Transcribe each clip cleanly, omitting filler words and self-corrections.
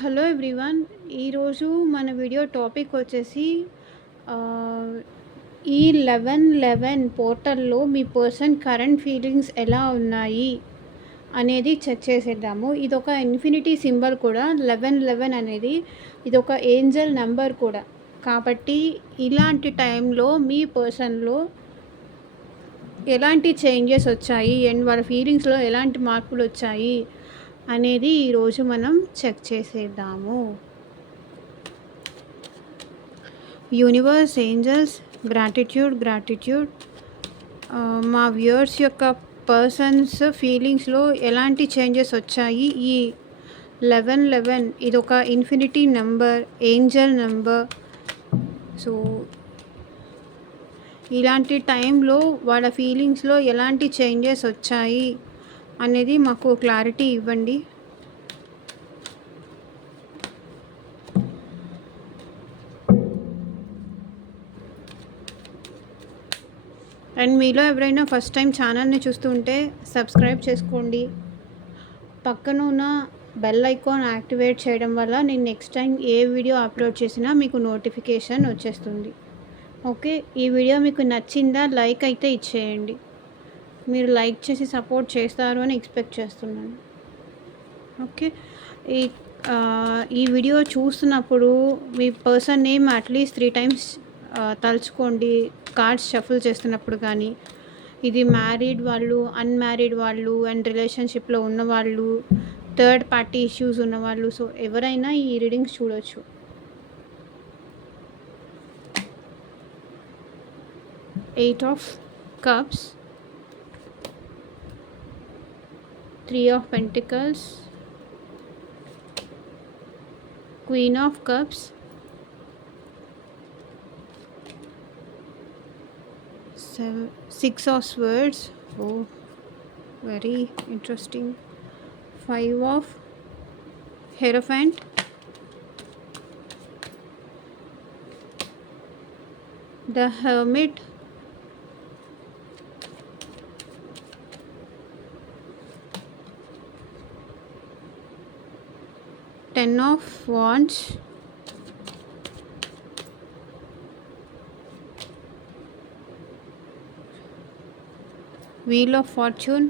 Hello everyone. ఈరోజు మన video topic వచ్చేసి ఆహ్, ఈ 11 పోర్టల్‌లో మీ పర్సన్ కరెంట్ ఫీలింగ్స్ ఎలా ఉన్నాయి అనేది చెక్ చేసేద్దాము. ఇదొక ఇన్ఫినిటీ సింబల్ కూడా 11 అనేది ఇదొక ఏంజెల్ నంబర్ కూడా. కాబట్టి ఇలాంటి టైంలో మీ పర్సన్‌లో ఎలాంటి చేంజెస్ వచ్చాయి అండ్ వాళ్ళ ఫీలింగ్స్‌లో ఎలాంటి మార్పులొచ్చాయి అనేది ఈరోజు మనం చెక్ చేసేద్దాము. యూనివర్స్, ఏంజెల్స్, గ్రాటిట్యూడ్ మా వ్యూయర్స్ యొక్క పర్సన్స్ ఫీలింగ్స్లో ఎలాంటి చేంజెస్ వచ్చాయి. ఈ 11 ఇదొక infinity number, Angel number. So ఇలాంటి టైంలో వాళ్ళ ఫీలింగ్స్లో ఎలాంటి చేంజెస్ వచ్చాయి అనేది మాకు క్లారిటీ ఇవ్వండి. అండ్ మీలో ఎవరైనా ఫస్ట్ టైం ఛానల్ని చూస్తుంటే సబ్స్క్రైబ్ చేసుకోండి. పక్కన ఉన్న బెల్ ఐకాన్ యాక్టివేట్ చేయడం వల్ల నేను నెక్స్ట్ టైం ఏ వీడియో అప్లోడ్ చేసినా మీకు నోటిఫికేషన్ వచ్చేస్తుంది. ఓకే, ఈ వీడియో మీకు నచ్చిందా? లైక్ అయితే ఇచ్చేయండి. మీరు లైక్ చేసి సపోర్ట్ చేస్తారు అని ఎక్స్పెక్ట్ చేస్తున్నాను. ఓకే, ఈ ఈ వీడియో చూస్తున్నప్పుడు మీ పర్సన్ నేమ్ అట్లీస్ట్ 3 టైమ్స్ తలుచుకోండి. కార్డ్స్ షఫుల్ చేస్తున్నప్పుడు కానీ, ఇది మ్యారీడ్ వాళ్ళు, అన్మ్యారీడ్ వాళ్ళు అండ్ రిలేషన్షిప్లో ఉన్నవాళ్ళు, థర్డ్ పార్టీ ఇష్యూస్ ఉన్నవాళ్ళు, సో ఎవరైనా ఈ రీడింగ్స్ చూడొచ్చు. Eight of cups, 3 of Pentacles, Queen of Cups, 6 of Swords. Oh, very interesting. 5 of Hierophant, the Hermit, 10 of Wands, Wheel of Fortune,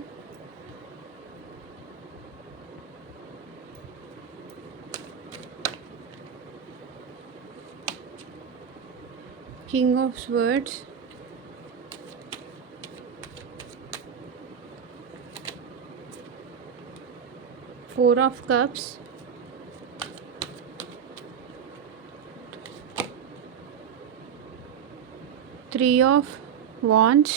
King of Swords, Four of Cups, Three of Wands,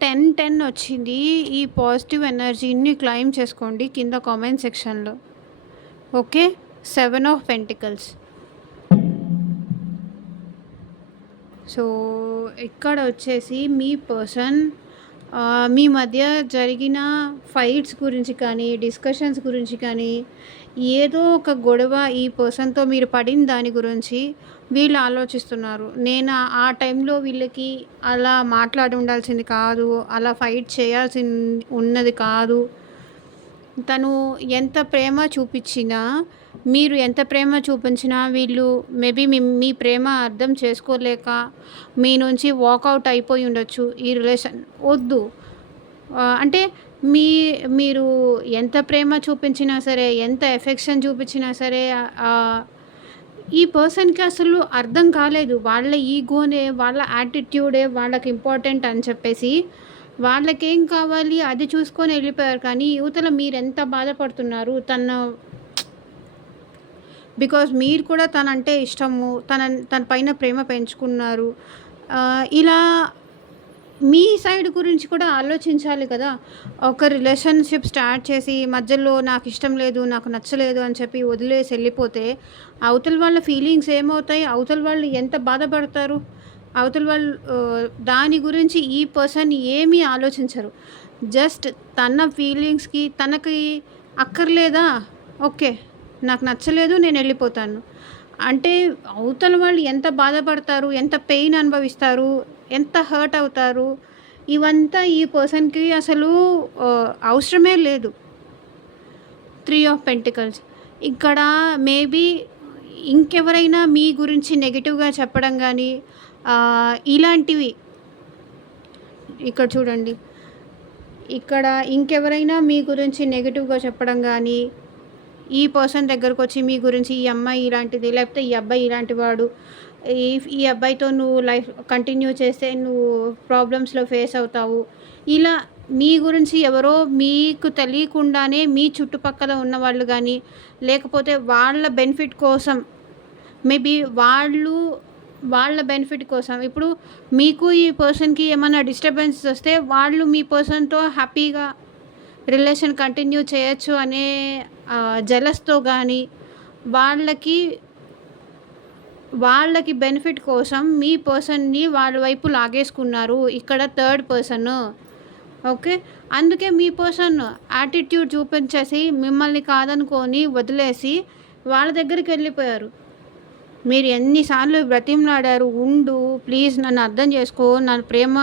10 వచ్చింది. ఈ positive ఎనర్జీని claim చేసుకోండి కింద comment సెక్షన్లో. Okay, 7 of Pentacles. So ఇక్కడ వచ్చేసి మీ person మీ మధ్య జరిగిన ఫైట్స్ గురించి కానీ, డిస్కషన్స్ గురించి కానీ, ఏదో ఒక గొడవ ఈ పర్సన్తో మీరు పడిన దాని గురించి వీళ్ళు ఆలోచిస్తున్నారు. నేను ఆ టైంలో వీళ్ళకి అలా మాట్లాడి ఉండాల్సింది కాదు, అలా ఫైట్ చేయాల్సి ఉన్నది కాదు. తను ఎంత ప్రేమ చూపించినా, మీరు ఎంత ప్రేమ చూపించినా వీళ్ళు మేబీ మీ ప్రేమ అర్థం చేసుకోలేక మీ నుంచి వాకౌట్ అయిపోయి ఉండొచ్చు. ఈ రిలేషన్ వద్దు అంటే మీరు ఎంత ప్రేమ చూపించినా సరే, ఎంత ఎఫెక్షన్ చూపించినా సరే ఈ పర్సన్కి అసలు అర్థం కాలేదు. వాళ్ళ ఈగోనే, వాళ్ళ యాటిట్యూడే వాళ్ళకి ఇంపార్టెంట్ అని చెప్పేసి వాళ్ళకేం కావాలి అది చూసుకొని వెళ్ళిపోయారు. కానీ యువతల మీరు ఎంత బాధపడుతున్నారు. బికాజ్ మీరు కూడా తనంటే ఇష్టము, తన పైన ప్రేమ పెంచుకున్నారు. ఇలా మీ సైడ్ గురించి కూడా ఆలోచించాలి కదా. ఒక రిలేషన్షిప్ స్టార్ట్ చేసి మధ్యలో నాకు ఇష్టం లేదు, నాకు నచ్చలేదు అని చెప్పి వదిలేసి వెళ్ళిపోతే అవతల వాళ్ళ ఫీలింగ్స్ ఏమవుతాయి, అవతల వాళ్ళు ఎంత బాధపడతారు. అవతల వాళ్ళు దాని గురించి ఈ పర్సన్ ఏమీ ఆలోచించరు. జస్ట్ తన ఫీలింగ్స్కి తనకి అక్కర్లేదా, ఓకే నాకు నచ్చలేదు నేను వెళ్ళిపోతాను అంటే అవతల వాళ్ళు ఎంత బాధపడతారు, ఎంత పెయిన్ అనుభవిస్తారు, ఎంత హర్ట్ అవుతారు, ఇవంతా ఈ పర్సన్కి అసలు అవసరమే లేదు. Three of pentacles. ఇక్కడ మేబీ ఇంకెవరైనా మీ గురించి నెగెటివ్గా చెప్పడం కానీ ఇలాంటివి. ఇక్కడ చూడండి, ఇక్కడ ఇంకెవరైనా మీ గురించి నెగెటివ్గా చెప్పడం కానీ, ఈ పర్సన్ దగ్గరకు వచ్చి మీ గురించి ఈ అమ్మాయి ఇలాంటిది, లేకపోతే ఈ అబ్బాయి ఇలాంటి వాడు, ఈ అబ్బాయితో నువ్వు లైఫ్ కంటిన్యూ చేస్తే నువ్వు ప్రాబ్లమ్స్లో ఫేస్ అవుతావు, ఇలా మీ గురించి ఎవరో మీకు తెలియకుండానే మీ చుట్టుపక్కల ఉన్నవాళ్ళు కానీ, లేకపోతే వాళ్ళ బెనిఫిట్ కోసం, మేబీ వాళ్ళ బెనిఫిట్ కోసం, ఇప్పుడు మీకు ఈ పర్సన్కి ఏమైనా డిస్టర్బెన్స్ వస్తే వాళ్ళు మీ పర్సన్తో హ్యాపీగా రిలేషన్ కంటిన్యూ చేయొచ్చు అనే జలస్తో కానీ, వాళ్ళకి బెనిఫిట్ కోసం మీ పర్సన్ని వాళ్ళ వైపు లాగేసుకున్నారు ఇక్కడ థర్డ్ పర్సన్. ఓకే, అందుకే మీ పర్సన్ యాటిట్యూడ్ చూపించేసి మిమ్మల్ని కాదనుకొని వదిలేసి వాళ్ళ దగ్గరికి వెళ్ళిపోయారు. మీరు ఎన్నిసార్లు బ్రతిమలాడారు, ఉండు ప్లీజ్, నన్ను అర్థం చేసుకో, నా ప్రేమ,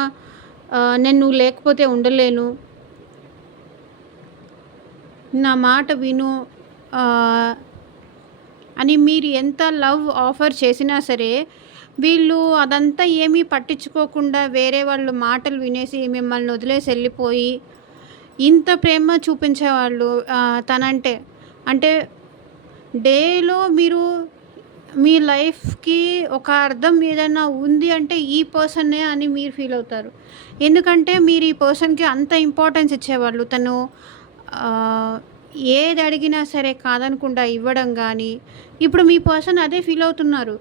నేను నువ్వు లేకపోతే ఉండలేను, నా మాట విను అని మీరు ఎంత లవ్ ఆఫర్ చేసినా సరే వీళ్ళు అదంతా ఏమీ పట్టించుకోకుండా వేరే వాళ్ళ మాటలు వినేసి మిమ్మల్ని వదిలేసి వెళ్ళిపోయి ఇంత ప్రేమ చూపించేవాళ్ళు తనంటే. అంటే డేలో మీరు మీ లైఫ్కి ఒక అర్థం ఏదైనా ఉంది అంటే ఈ పర్సన్నే అని మీరు ఫీల్ అవుతారు. ఎందుకంటే మీరు ఈ పర్సన్కి అంత ఇంపార్టెన్స్ ఇచ్చేవాళ్ళు. తను ఏది అడిగినా సరే కాదనకుండా ఇవ్వడం కానీ, ఇప్పుడు మీ పర్సన్ అదే ఫీల్ అవుతున్నారు.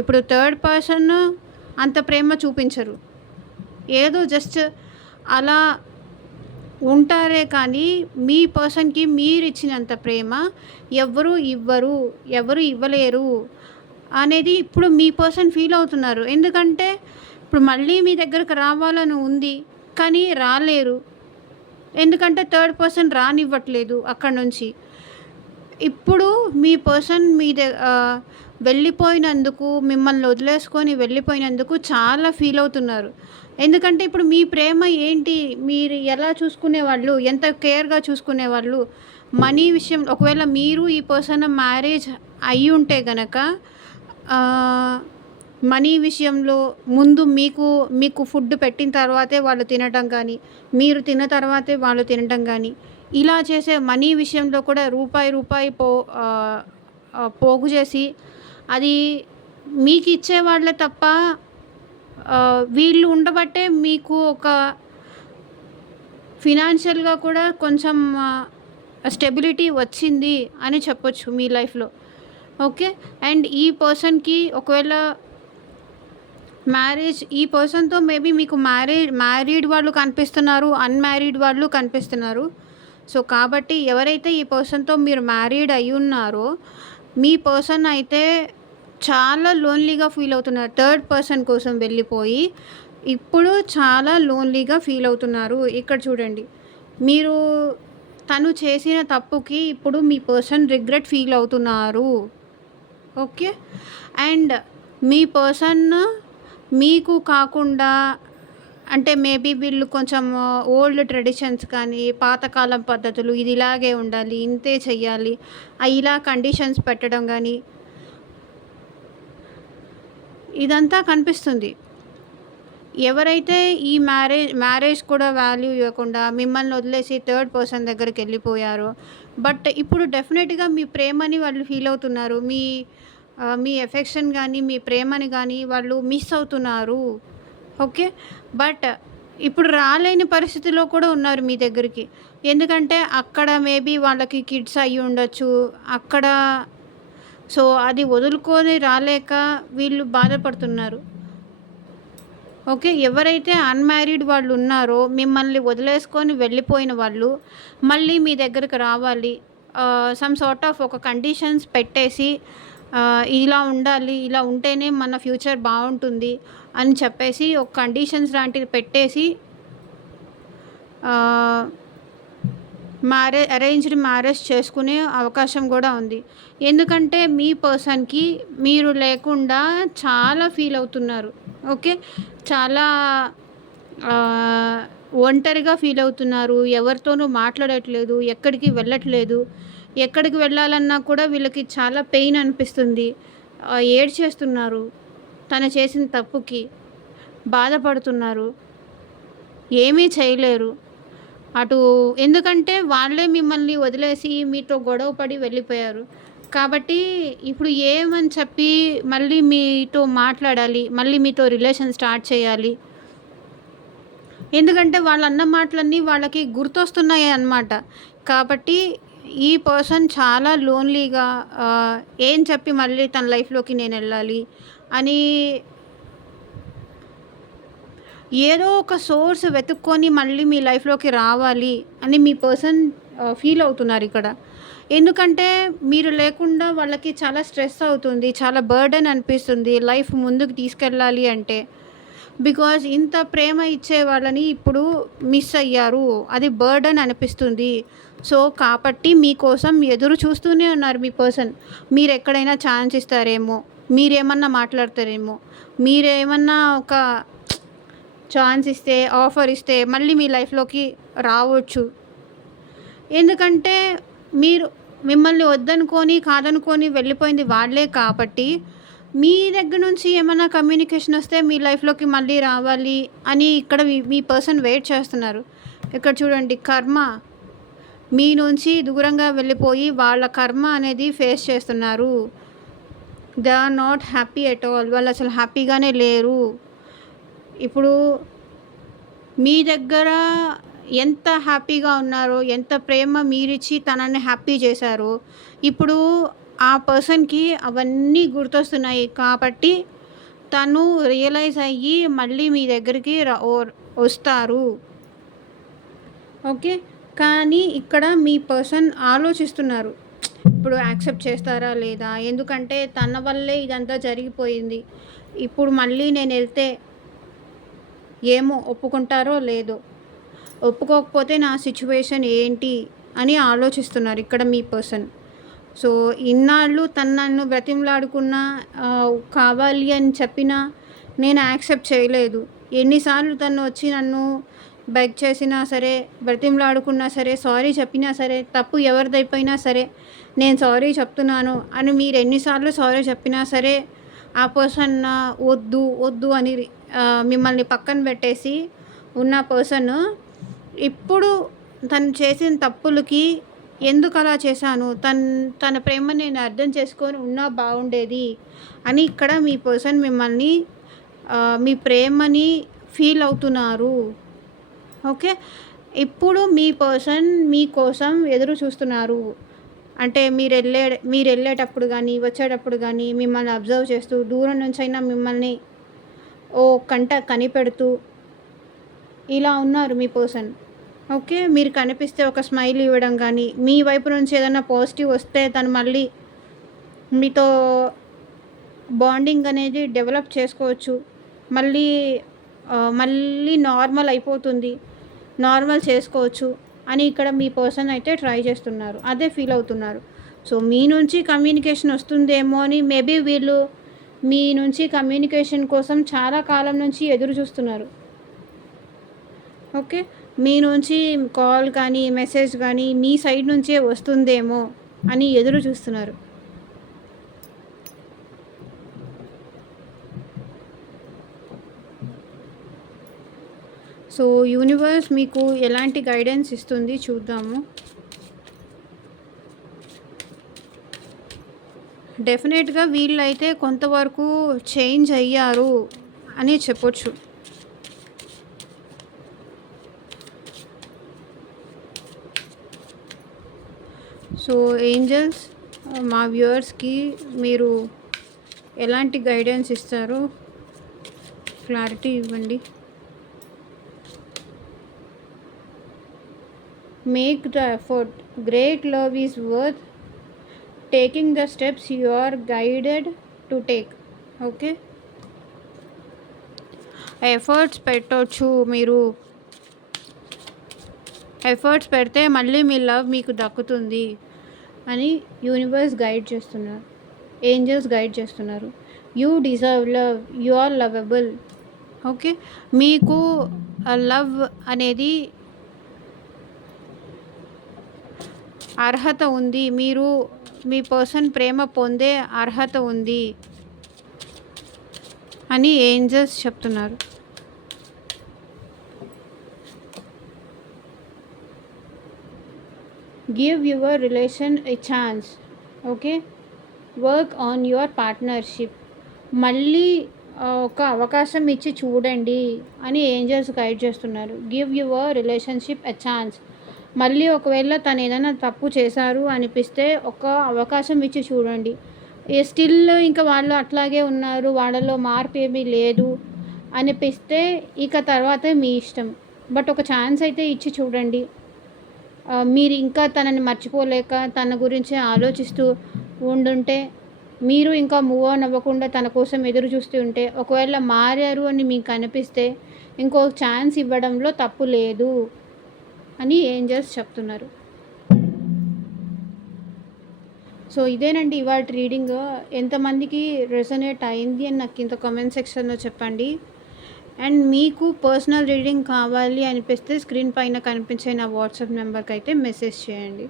ఇప్పుడు థర్డ్ పర్సన్ అంత ప్రేమ చూపించరు, ఏదో జస్ట్ అలా ఉంటారే కానీ మీ పర్సన్కి మీరు ఇచ్చినంత ప్రేమ ఎవరు ఇవ్వలేరు అనేది ఇప్పుడు మీ పర్సన్ ఫీల్ అవుతున్నారు. ఎందుకంటే ఇప్పుడు మళ్ళీ మీ దగ్గరకు రావాలని ఉంది కానీ రాలేరు, ఎందుకంటే థర్డ్ పర్సన్ రానివ్వట్లేదు అక్కడ నుంచి. ఇప్పుడు మీ పర్సన్ వెళ్ళిపోయినందుకు, మిమ్మల్ని వదిలేసుకొని వెళ్ళిపోయినందుకు చాలా ఫీల్ అవుతున్నారు. ఎందుకంటే ఇప్పుడు మీ ప్రేమ ఏంటి, మీరు ఎలా చూసుకునేవాళ్ళు, ఎంత కేర్గా చూసుకునేవాళ్ళు. మనీ విషయం, ఒకవేళ మీరు ఈ పర్సన్ మ్యారేజ్ అయ్యి ఉంటే గనక మనీ విషయంలో ముందు మీకు ఫుడ్ పెట్టిన తర్వాతే వాళ్ళు తినటం కానీ, మీరు తిన్న తర్వాతే వాళ్ళు తినటం కానీ, ఇలా చేసే మనీ విషయంలో కూడా రూపాయి పోగు చేసి అది మీకు ఇచ్చేవాళ్ళే తప్ప వీళ్ళు ఉండబట్టే మీకు ఒక ఫినాన్షియల్గా కూడా కొంచెం స్టెబిలిటీ వచ్చింది అని చెప్పొచ్చు మీ లైఫ్లో. ఓకే, అండ్ ఈ పర్సన్కి ఒకవేళ ఈ పర్సన్తో మేబీ మీకు మ్యారీడ్ వాళ్ళు కనిపిస్తున్నారు, అన్మ్యారీడ్ వాళ్ళు కనిపిస్తున్నారు. సో కాబట్టి ఎవరైతే ఈ పర్సన్తో మీరు మ్యారీడ్ అయి ఉన్నారో మీ పర్సన్ అయితే చాలా లోన్లీగా ఫీల్ అవుతున్నారు. థర్డ్ పర్సన్ కోసం వెళ్ళిపోయి ఇప్పుడు చాలా లోన్లీగా ఫీల్ అవుతున్నారు. ఇక్కడ చూడండి, తను చేసిన తప్పుకి ఇప్పుడు మీ పర్సన్ రిగ్రెట్ ఫీల్ అవుతున్నారు. ఓకే, అండ్ మీ పర్సన్ మీకు కాకుండా, అంటే మేబీ వీళ్ళు కొంచెం ఓల్డ్ ట్రెడిషన్స్ కానీ, పాతకాలం పద్ధతులు, ఇది ఇలాగే ఉండాలి, ఇంతే చెయ్యాలి, ఇలా కండిషన్స్ పెట్టడం కానీ ఇదంతా కనిపిస్తుంది. ఎవరైతే ఈ మ్యారేజ్ కూడా వాల్యూ ఇవ్వకుండా మిమ్మల్ని వదిలేసి థర్డ్ పర్సన్ దగ్గరికి వెళ్ళిపోయారో, బట్ ఇప్పుడు డెఫినెట్గా మీ ప్రేమని వాళ్ళు ఫీల్ అవుతున్నారు, మీ ఎఫెక్షన్ కానీ మీ ప్రేమని కానీ వాళ్ళు మిస్ అవుతున్నారు. ఓకే, బట్ ఇప్పుడు రాలేని పరిస్థితిలో కూడా ఉన్నారు మీ దగ్గరికి. ఎందుకంటే అక్కడ మేబీ వాళ్ళకి కిడ్స్ అయ్యి ఉండొచ్చు అక్కడ. సో అది వదులుకొని రాలేక వీళ్ళు బాధపడుతున్నారు. ఓకే, ఎవరైతే అన్మ్యారీడ్ వాళ్ళు ఉన్నారో, మిమ్మల్ని వదిలేసుకొని వెళ్ళిపోయిన వాళ్ళు మళ్ళీ మీ దగ్గరకు రావాలి, సమ్ సార్ట్ ఆఫ్ ఒక కండిషన్స్ పెట్టేసి ఇలా ఉండాలి, ఇలా ఉంటేనే మన ఫ్యూచర్ బాగుంటుంది అని చెప్పేసి ఒక కండిషన్స్ లాంటివి పెట్టేసి అరేంజ్డ్ మ్యారేజ్ చేసుకునే అవకాశం కూడా ఉంది. ఎందుకంటే మీ పర్సన్కి మీరు లేకుండా చాలా ఫీల్ అవుతున్నారు. ఓకే, చాలా ఒంటరిగా ఫీల్ అవుతున్నారు. ఎవరితోనూ మాట్లాడట్లేదు. ఎక్కడికి వెళ్ళట్లేదు. ఎక్కడికి వెళ్ళాలన్నా కూడా వీళ్ళకి చాలా పెయిన్ అనిపిస్తుంది. ఏడ్చేస్తున్నారు. తను చేసిన తప్పుకి బాధపడుతున్నారు. ఏమీ చేయలేరు. అటు ఎందుకంటే వాళ్ళే మిమ్మల్ని వదిలేసి మీతో గొడవ పడి వెళ్ళిపోయారు. కాబట్టి ఇప్పుడు ఏమని చెప్పి మళ్ళీ మీతో మాట్లాడాలి. మళ్ళీ మీతో రిలేషన్ స్టార్ట్ చేయాలి. ఎందుకంటే వాళ్ళన్న మాటలన్నీ వాళ్ళకి గుర్తొస్తున్నాయి అన్నమాట. కాబట్టి ఈ పర్సన్ చాలా లోన్లీగా ఏం చెప్పి మళ్ళీ తన లైఫ్‌లోకి నేనెళ్ళాలి అని ఏదో ఒక సోర్స్ వెతుక్కొని మళ్ళీ మీ లైఫ్‌లోకి రావాలి అని మీ పర్సన్ ఫీల్ అవుతున్నారిక్కడ. ఎందుకంటే మీరు లేకుండా వాళ్ళకి చాలా స్ట్రెస్ అవుతుంది. చాలా బర్డెన్ అనిపిస్తుంది లైఫ్ ముందుకు తీసుకెళ్ళాలి అంటే. బికాజ్ ఇంత ప్రేమ ఇచ్చే వాళ్ళని ఇప్పుడు మిస్ అయ్యారు. అది బర్డెన్ అనిపిస్తుంది. సో, కాబట్టి మీకోసం ఎదురు చూస్తూనే ఉన్నారు మీ పర్సన్. మీరెక్కడైనా ఛాన్స్ ఇస్తారేమో, మీరేమన్నా మాట్లాడతారేమో, మీరేమన్నా ఒక ఛాన్స్ ఇస్తే, ఆఫర్ ఇస్తే మళ్ళీ మీ లైఫ్‌లోకి రావచ్చు. ఎందుకంటే మీరు మిమ్మల్ని వద్దనుకోని, కాదనుకోని వెళ్ళిపోయింది వాళ్ళే కాబట్టి, మీ దగ్గర నుంచి ఏమన్నా కమ్యూనికేషన్ వస్తే మీ లైఫ్‌లోకి మళ్ళీ రావాలి అని ఇక్కడ మీ మీ పర్సన్ వెయిట్ చేస్తున్నారు. ఇక్కడ చూడండి కర్మ మీ నుంచి దూరంగా వెళ్ళిపోయి వాళ్ళ కర్మ అనేది ఫేస్ చేస్తున్నారు. They are not happy at all. వాళ్ళసలు హ్యాపీగానే లేరు. ఇప్పుడు మీ దగ్గర ఎంత హ్యాపీగా ఉన్నారో, ఎంత ప్రేమ మీరిచ్చి తనని హ్యాపీ చేశారో, ఇప్పుడు ఆ పర్సన్‌కి అవన్నీ గుర్తొస్తున్నాయి. కాబట్టి తను రియలైజ్ అయ్యి మళ్ళీ మీ దగ్గరికి వస్తారు. ఓకే. కానీ ఇక్కడ మీ పర్సన్ ఆలోచిస్తున్నారు. ఇప్పుడు యాక్సెప్ట్ చేస్తారా లేదా? ఎందుకంటే తన వల్లే ఇదంతా జరిగిపోయింది. ఇప్పుడు మళ్ళీ నేనెళ్తే ఏమో ఒప్పుకుంటారో లేదో. ఒప్పుకోకపోతే నా సిచ్యువేషన్ ఏంటి అని ఆలోచిస్తున్నారు ఇక్కడ మీ పర్సన్. సో, ఇన్నాళ్ళు తను నన్ను బ్రతిమలాడుకున్నా కావాలి అని చెప్పినా నేను యాక్సెప్ట్ చేయలేదు. ఎన్నిసార్లు తను వచ్చి నన్ను బెగ్ చేసినా సరే, బ్రతిమలాడుకున్నా సరే, సారీ చెప్పినా సరే, తప్పు ఎవరిదైపోయినా సరే, నేను సారీ చెప్తున్నాను అని మీరు ఎన్నిసార్లు సారీ చెప్పినా సరే, ఆ పర్సన్ వద్దు, వద్దు అని మిమ్మల్ని పక్కన పెట్టేసి ఉన్న పర్సన్ ఇప్పుడు తను చేసిన తప్పులకి ఎందుకు అలా చేశాను, తన ప్రేమని నేను అర్థం చేసుకొని ఉన్నా బాగుండేది అని ఇక్కడ మీ పర్సన్ మిమ్మల్ని మీ ప్రేమని ఫీల్ అవుతున్నారు. ఓకే. ఇప్పుడు మీ పర్సన్ మీకోసం ఎదురు చూస్తున్నారు. అంటే మీరెళ్ళేటప్పుడు కానీ, వచ్చేటప్పుడు కానీ మిమ్మల్ని అబ్జర్వ్ చేస్తూ, దూరం నుంచైనా మిమ్మల్ని ఓ కంట కనిపెడుతూ ఇలా ఉన్నారు మీ పర్సన్. ఓకే. మీరు కనిపిస్తే ఒక స్మైల్ ఇవ్వడం కానీ, మీ వైపు నుంచి ఏదైనా పాజిటివ్ వస్తే తను మళ్ళీ మీతో బాండింగ్ అనేది డెవలప్ చేసుకోవచ్చు. మళ్ళీ మళ్ళీ నార్మల్ అయిపోతుంది. నార్మల్ చేసుకోవచ్చు అని ఇక్కడ మీ పర్సన్ అయితే ట్రై చేస్తున్నారు. అదే ఫీల్ అవుతున్నారు. సో, మీ నుంచి కమ్యూనికేషన్ వస్తుందేమో అని మేబీ వీళ్ళు మీ నుంచి కమ్యూనికేషన్ కోసం చాలా కాలం నుంచి ఎదురు చూస్తున్నారు. ఓకే. మీ నుంచి కాల్ కానీ, మెసేజ్ కానీ మీ సైడ్ నుంచే వస్తుందేమో అని ఎదురు చూస్తున్నారు. సో, యూనివర్స్ మీకు ఎలాంటి గైడెన్స్ ఇస్తుంది చూద్దాము. డెఫినెట్‌గా వీళ్ళైతే కొంతవరకు చేంజ్ అయ్యారు అని చెప్పొచ్చు. సో, ఏంజెల్స్ మా వ్యూవర్స్‌కి మీరు ఎలాంటి గైడెన్స్ ఇస్తారో క్లారిటీ ఇవ్వండి. Make the effort. Great love is worth taking the steps you are guided to take. Okay. Efforts పెట్టొచ్చు. మీరు ఎఫర్ట్స్ పెడితే మళ్ళీ మీ లవ్ మీకు దక్కుతుంది అని యూనివర్స్ గైడ్ చేస్తున్నారు. ఏంజల్స్ గైడ్ చేస్తున్నారు. You deserve love. You are lovable. Okay. మీకు లవ్ అనేది అర్హత ఉంది. మీరు మీ పర్సన్ ప్రేమ పొందే అర్హత ఉంది అని ఏంజెల్స్ చెప్తున్నారు. Give your relation a chance. Okay. Work on your partnership. మళ్ళీ ఒక అవకాశం ఇచ్చి చూడండి అని ఏంజెల్స్ గైడ్ చేస్తున్నారు. Give your relationship a chance. మళ్ళీ ఒకవేళ తను ఏదైనా తప్పు చేశారు అనిపిస్తే ఒక అవకాశం ఇచ్చి చూడండి. స్టిల్ ఇంకా వాళ్ళు అట్లాగే ఉన్నారు, వాళ్ళలో మార్పు ఏమీ లేదు అనిపిస్తే ఇక తర్వాత మీ ఇష్టం. బట్ ఒక ఛాన్స్ అయితే ఇచ్చి చూడండి. మీరు ఇంకా తనని మర్చిపోలేక తన గురించి ఆలోచిస్తూ ఉండుంటే, మీరు ఇంకా మూవ్ ఆన్ అవ్వకుండా తన కోసం ఎదురు చూస్తూ ఉంటే, ఒకవేళ మారారు అని మీకు అనిపిస్తే ఇంకో ఛాన్స్ ఇవ్వడంలో తప్పు లేదు అని ఏంజెల్స్ చెప్తున్నారు. సో ఇదేనండి ఇవాల్టి రీడింగ్. ఎంతమందికి రెసొనేట్ అయింది అని నాకు కింద కామెంట్ సెక్షన్లో చెప్పండి. అండ్ మీకు పర్సనల్ రీడింగ్ కావాలి అనిపిస్తే స్క్రీన్ పైన కనిపించే నా వాట్సాప్ నెంబర్కి అయితే మెసేజ్ చేయండి.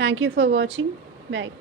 Thank you for watching. Bye.